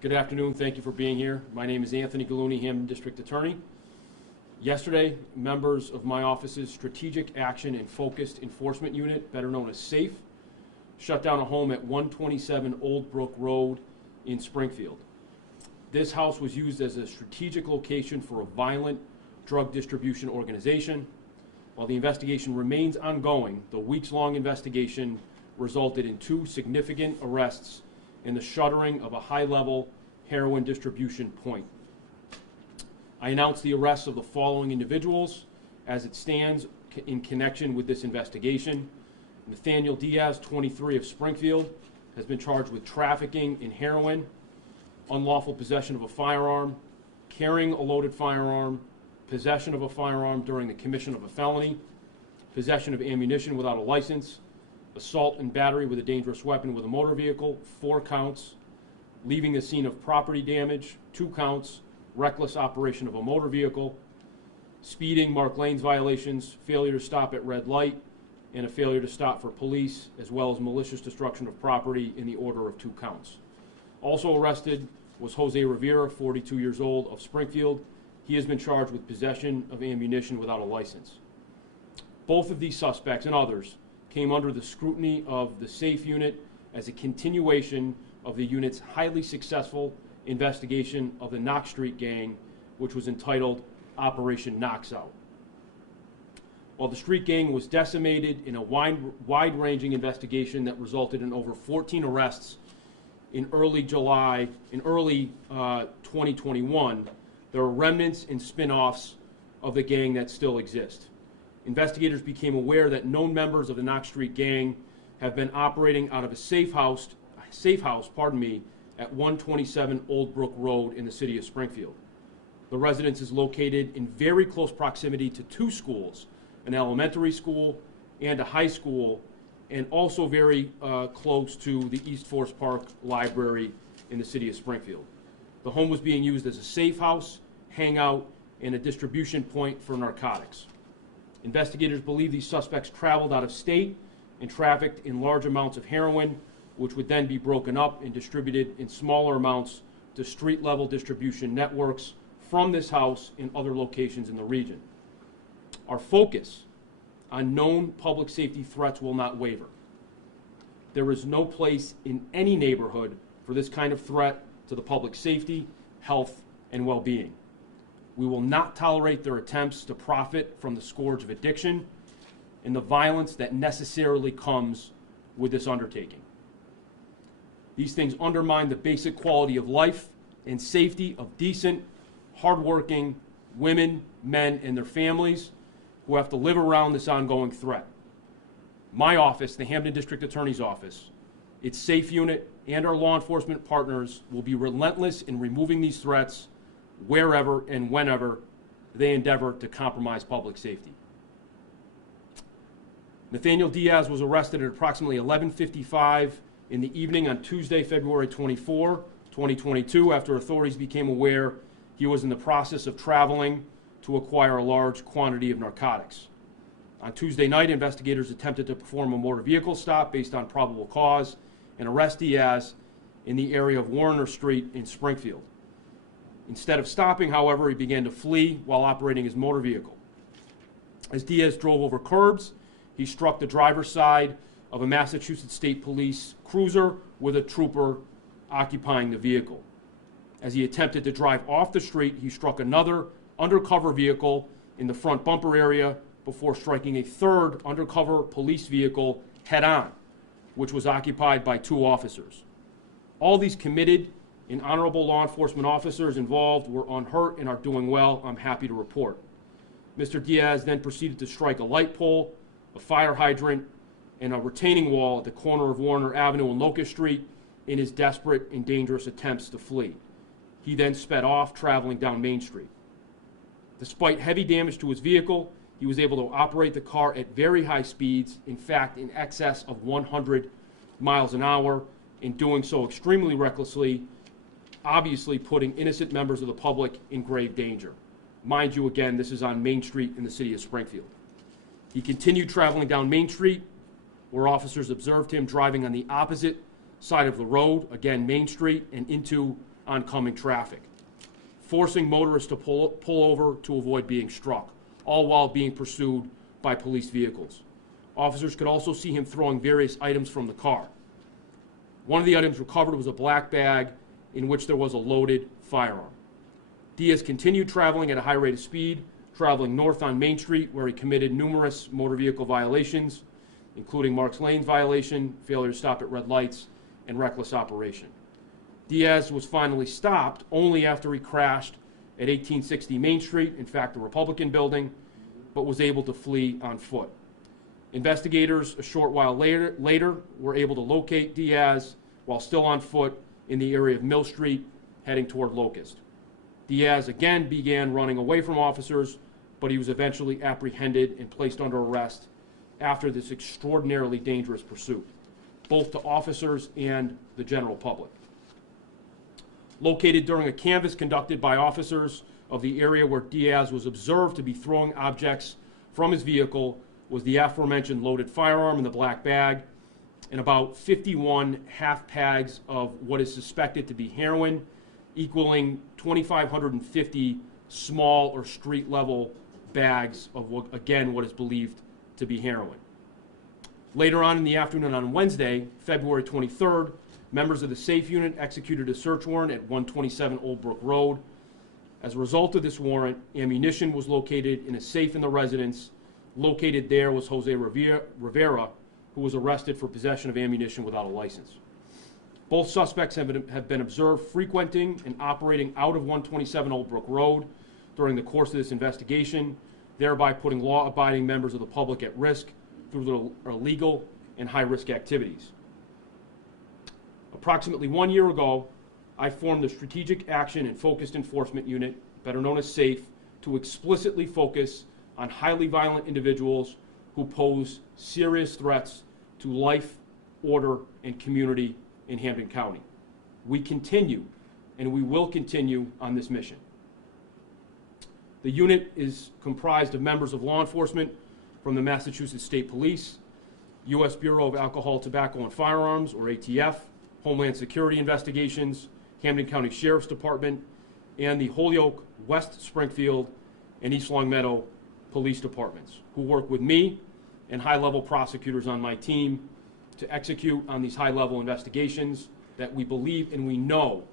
Good afternoon. Thank you for being here. My name is Anthony Gulluni, Hampden District Attorney. Yesterday, members of my office's Strategic Action and Focused Enforcement Unit, better known as SAFE, shut down a home at 127 Old Brook Road in Springfield. This house was used as a strategic location for a violent drug distribution organization. While the investigation remains ongoing, the weeks-long investigation resulted in 2 significant arrests and the shuttering of a high-level heroin distribution point. I announced the arrests of the following individuals as it stands in connection with this investigation. Nathaniel Diaz, 23, of Springfield, has been charged with trafficking in heroin, unlawful possession of a firearm, carrying a loaded firearm, possession of a firearm during the commission of a felony, possession of ammunition without a license, assault and battery with a dangerous weapon with a motor vehicle, 4 counts, leaving the scene of property damage, 2 counts, reckless operation of a motor vehicle, speeding, marked lanes violations, failure to stop at red light, and a failure to stop for police, as well as malicious destruction of property in the order of 2 counts. Also arrested was Jose Rivera, 42 years old, of Springfield. He has been charged with possession of ammunition without a license. Both of these suspects and others came under the scrutiny of the SAFE unit as a continuation of the unit's highly successful investigation of the Knox Street gang, which was entitled Operation Knocks Out. While the street gang was decimated in a wide-ranging investigation that resulted in over 14 arrests in early 2021, there are remnants and spin-offs of the gang that still exist. Investigators became aware that known members of the Knox Street gang have been operating out of a safe house, at 127 Old Brook Road in the city of Springfield. The residence is located in very close proximity to 2 schools, an elementary school and a high school, and also very close to the East Forest Park Library in the city of Springfield. The home was being used as a safe house, hangout, and a distribution point for narcotics. Investigators believe these suspects traveled out of state and trafficked in large amounts of heroin, which would then be broken up and distributed in smaller amounts to street-level distribution networks from this house and other locations in the region. Our focus on known public safety threats will not waver. There is no place in any neighborhood for this kind of threat to the public safety, health, and well-being. We will not tolerate their attempts to profit from the scourge of addiction and the violence that necessarily comes with this undertaking. These things undermine the basic quality of life and safety of decent, hardworking women, men, and their families who have to live around this ongoing threat. My office, the Hampden District Attorney's Office, its SAFE unit, and our law enforcement partners will be relentless in removing these threats wherever and whenever they endeavor to compromise public safety. Nathaniel Diaz was arrested at approximately 11:55 in the evening on Tuesday, February 24, 2022, after authorities became aware he was in the process of traveling to acquire a large quantity of narcotics. On Tuesday night, investigators attempted to perform a motor vehicle stop based on probable cause and arrest Diaz in the area of Warner Street in Springfield. Instead of stopping, however, he began to flee while operating his motor vehicle. As Diaz drove over curbs, he struck the driver's side of a Massachusetts State Police cruiser with a trooper occupying the vehicle. As he attempted to drive off the street, he struck another undercover vehicle in the front bumper area before striking a third undercover police vehicle head-on, which was occupied by 2 officers. All these committed and honorable law enforcement officers involved were unhurt and are doing well, I'm happy to report. Mr. Diaz then proceeded to strike a light pole, a fire hydrant, and a retaining wall at the corner of Warner Avenue and Locust Street in his desperate and dangerous attempts to flee. He then sped off, traveling down Main Street. Despite heavy damage to his vehicle, he was able to operate the car at very high speeds, in fact, in excess of 100 miles an hour, in doing so extremely recklessly, obviously putting innocent members of the public in grave danger. Mind you, again, this is on Main Street in the city of Springfield. He continued traveling down Main Street, where officers observed him driving on the opposite side of the road, again Main Street, and into oncoming traffic, forcing motorists to pull over to avoid being struck, all while being pursued by police vehicles. Officers could also see him throwing various items from the car. One of the items recovered was a black bag in which there was a loaded firearm. Diaz continued traveling at a high rate of speed, traveling north on Main Street, where he committed numerous motor vehicle violations, including Marks Lane's violation, failure to stop at red lights, and reckless operation. Diaz was finally stopped only after he crashed at 1860 Main Street, in fact, the Republican building, but was able to flee on foot. Investigators a short while later were able to locate Diaz while still on foot in the area of Mill Street, heading toward Locust. Diaz again began running away from officers, but he was eventually apprehended and placed under arrest after this extraordinarily dangerous pursuit, both to officers and the general public. Located during a canvass conducted by officers of the area where Diaz was observed to be throwing objects from his vehicle was the aforementioned loaded firearm in the black bag and about 51 half pags of what is suspected to be heroin, equaling 2,550 small or street level bags of what is believed to be heroin. Later on in the afternoon on Wednesday, February 23rd, members of the SAFE unit executed a search warrant at 127 Old Brook Road. As a result of this warrant, ammunition was located in a safe in the residence. Located there was Jose Rivera, who was arrested for possession of ammunition without a license. Both suspects have been observed frequenting and operating out of 127 Old Brook Road during the course of this investigation, thereby putting law-abiding members of the public at risk through their illegal and high-risk activities. Approximately 1 year ago, I formed the Strategic Action and Focused Enforcement Unit, better known as SAFE, to explicitly focus on highly violent individuals who pose serious threats to life, order, and community in Hampden County. We continue, and we will continue on this mission. The unit is comprised of members of law enforcement from the Massachusetts State Police, U.S. Bureau of Alcohol, Tobacco, and Firearms, or ATF, Homeland Security Investigations, Hampden County Sheriff's Department, and the Holyoke, West Springfield, and East Longmeadow police departments, who work with me and high-level prosecutors on my team to execute on these high-level investigations that we believe and we know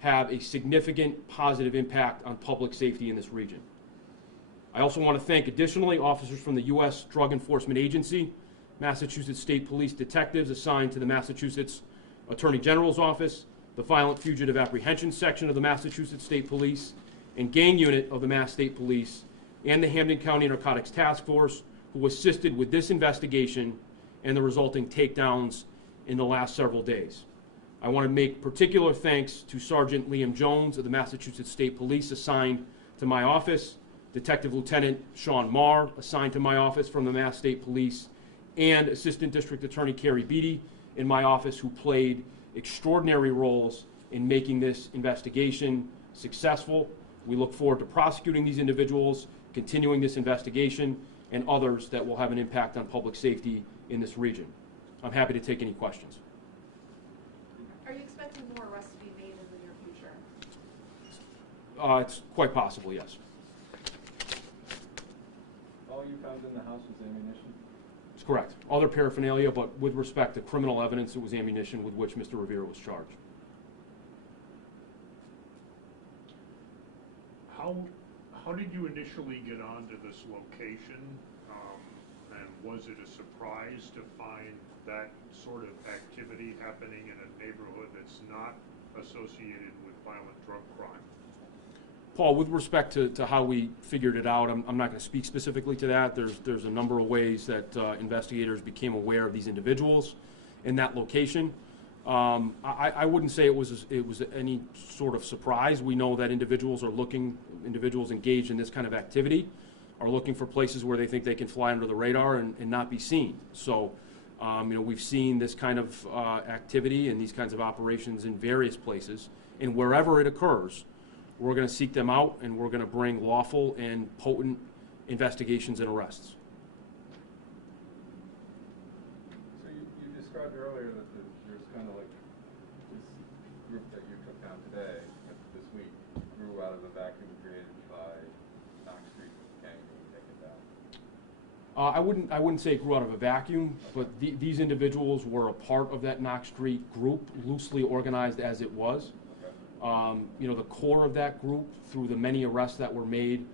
have a significant positive impact on public safety in this region. I also want to thank additionally officers from the U.S. Drug Enforcement Agency, Massachusetts State Police detectives assigned to the Massachusetts Attorney General's Office, the Violent Fugitive Apprehension Section of the Massachusetts State Police, and Gang Unit of the Mass State Police, and the Hampden County Narcotics Task Force, who assisted with this investigation and the resulting takedowns in the last several days. I want to make particular thanks to Sergeant Liam Jones of the Massachusetts State Police assigned to my office, Detective Lieutenant Sean Marr assigned to my office from the Mass State Police, and Assistant District Attorney Carrie Beatty in my office, who played extraordinary roles in making this investigation successful. We look forward to prosecuting these individuals, continuing this investigation, and others that will have an impact on public safety in this region. I'm happy to take any questions. Are you expecting more arrests to be made in the near future? It's quite possible, yes. All you found in the house was ammunition? It's correct. Other paraphernalia, but with respect to criminal evidence, it was ammunition with which Mr. Rivera was charged. How did you initially get onto this location? And was it a surprise to find that sort of activity happening in a neighborhood that's not associated with violent drug crime? Paul, with respect to how we figured it out, I'm not going to speak specifically to that. There's a number of ways that investigators became aware of these individuals in that location. I wouldn't say it was any sort of surprise. We know that individuals engaged in this kind of activity are looking for places where they think they can fly under the radar and not be seen. So, we've seen this kind of activity and these kinds of operations in various places, and wherever it occurs, we're going to seek them out, and we're going to bring lawful and potent investigations and arrests. So you described earlier that there's kind of like this group that you took down today I wouldn't say it grew out of a vacuum, but these individuals were a part of that Knox Street group, loosely organized as it was. You know, the core of that group, through the many arrests that were made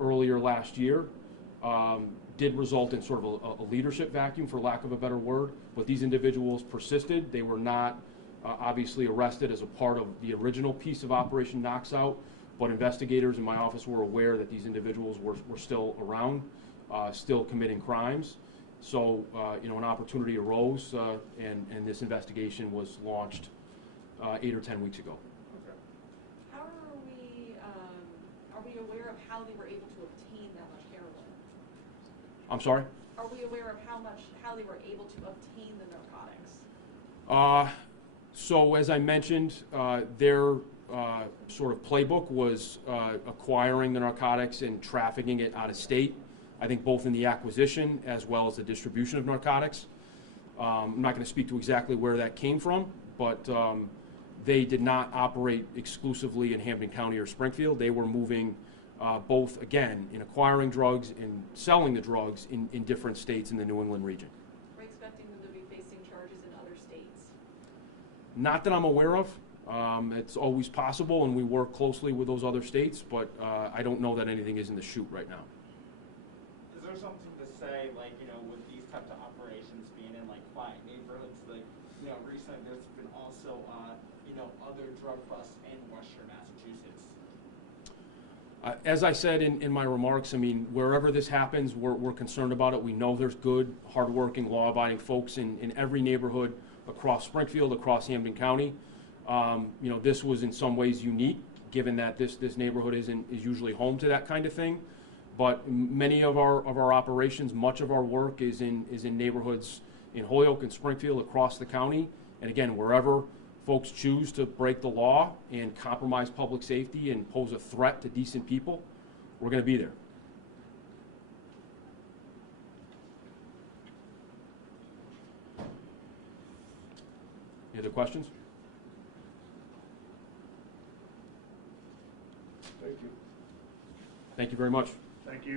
earlier last year, did result in sort of a leadership vacuum, for lack of a better word. But these individuals persisted. They were not obviously arrested as a part of the original piece of Operation Knocks Out, but investigators in my office were aware that these individuals were still around, still committing crimes. So, you know, an opportunity arose, and this investigation was launched 8 or 10 weeks ago. Okay. How are we aware of how they were able to obtain that much heroin? I'm sorry? Are we aware of how they were able to obtain the narcotics? So as I mentioned, their sort of playbook was acquiring the narcotics and trafficking it out of state. I think both in the acquisition as well as the distribution of narcotics. I'm not going to speak to exactly where that came from, but they did not operate exclusively in Hampden County or Springfield. They were moving both, again, in acquiring drugs and selling the drugs in different states in the New England region. Are we expecting them to be facing charges in other states? Not that I'm aware of. It's always possible, and we work closely with those other states, but I don't know that anything is in the chute right now. Is there something to say, like, you know, with these types of operations being in, like, quiet neighborhoods, like, you know, recently there's been also, you know, other drug busts in Western Massachusetts? As I said in my remarks, I mean, wherever this happens, we're concerned about it. We know there's good, hardworking, law-abiding folks in every neighborhood across Springfield, across Hampden County. You know, this was in some ways unique, given that this neighborhood is usually home to that kind of thing. But many of our operations, much of our work is in neighborhoods in Holyoke and Springfield across the county. And again, wherever folks choose to break the law and compromise public safety and pose a threat to decent people, we're going to be there. Any other questions? Thank you. Thank you very much. Thank you.